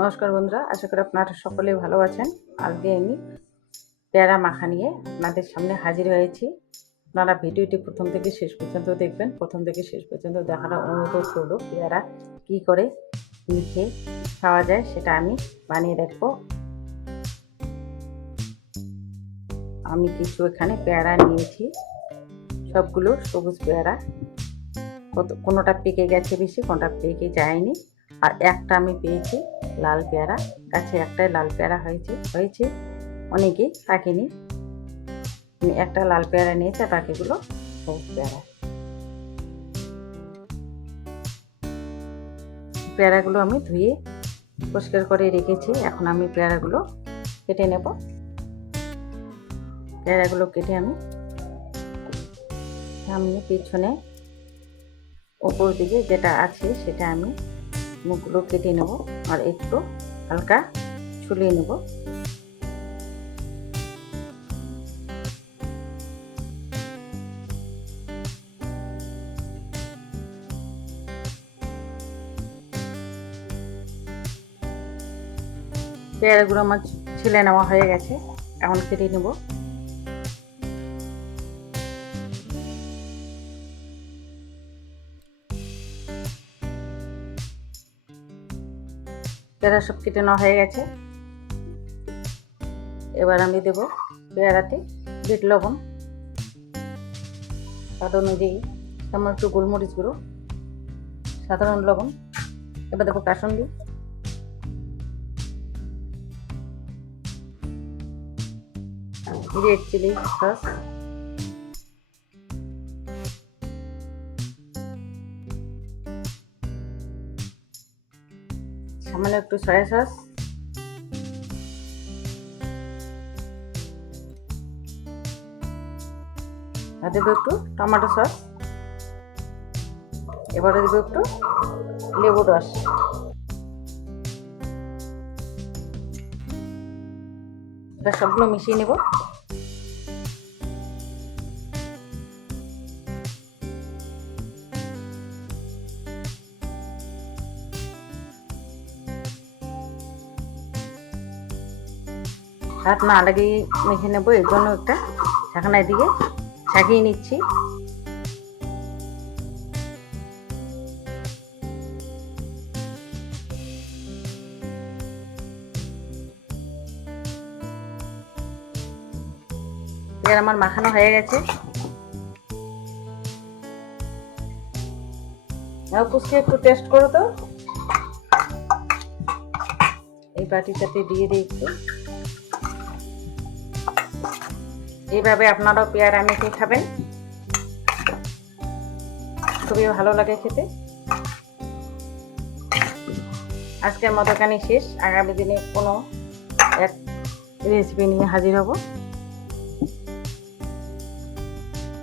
নমস্কার বন্ধুরা, আশা করি আপনারা সকলেই ভালো আছেন। আজকে আমি পেয়ারা মাখা নিয়ে আপনাদের সামনে হাজির হয়েছি। আপনারা ভিডিওটি প্রথম থেকে শেষ পর্যন্ত দেখবেন। প্রথম থেকে শেষ পর্যন্ত দেখার অনুরোধ করব। পেয়ারা কী করে মেখে খাওয়া যায় সেটা আমি বানিয়ে রাখবো। আমি কিছু এখানে পেয়ারা নিয়েছি, সবগুলো সবুজ পেয়ারা। কোনোটা পেকে গেছে বেশি, কোনোটা পেকে যায়নি। আর একটা আমি পেয়েছি লাল পেয়ারা, গাছে একটাই লাল পেয়ারা হয়েছে অনেকেই পাকেনি। আমি একটা লাল পেয়ারা নিয়েছি, আর বাকিগুলো সবুজ পেয়ারা। পেয়ারাগুলো আমি ধুয়ে পরিষ্কার করে রেখেছি। এখন আমি পেয়ারাগুলো কেটে নেব। পেয়ারাগুলো কেটে আমি সামনে পিছনে উপর দিকে যেটা আছে সেটা আমি মুখগুলো কেটে নেব, আর একটু হালকা ছুলিয়ে নেব। পেয়ারাগুলো আমার ছিলে নেওয়া হয়ে গেছে, এখন কেটে নেব। পেয়ারা সব কেটে নেওয়া হয়ে গেছে। এবার আমি দেব পেয়ারাতে বিট লবণ, স্বাদ অনুযায়ী, তেমন একটু গোলমরিচ গুঁড়ো, সাধারণ লবণ। এবার দেবো কাসুন্দি, রেড চিলি সস, সামান্য একটু সয়া সস, আর দেবো একটু টমেটো সস। এবারে দেবো একটু লেবুর রস। এবার সবগুলো মিশিয়ে নেব। হাত না লাগিয়ে মেখে নেবো, এর জন্য একটা ঢাকনায় দিয়ে ছাঁকিয়ে নিচ্ছি। এবার আমার মাখানো হয়ে গেছে। পুষ্টি একটু টেস্ট করো তো। এই বাটিটাতে দিয়ে দিই একটু। এইভাবে আপনারাও পেয়ারা মেখে খাবেন, খুবই ভালো লাগে খেতে। আজকের মতো এখানে শেষ। আগামী দিনে কোনো এক রেসিপি নিয়ে হাজির হব।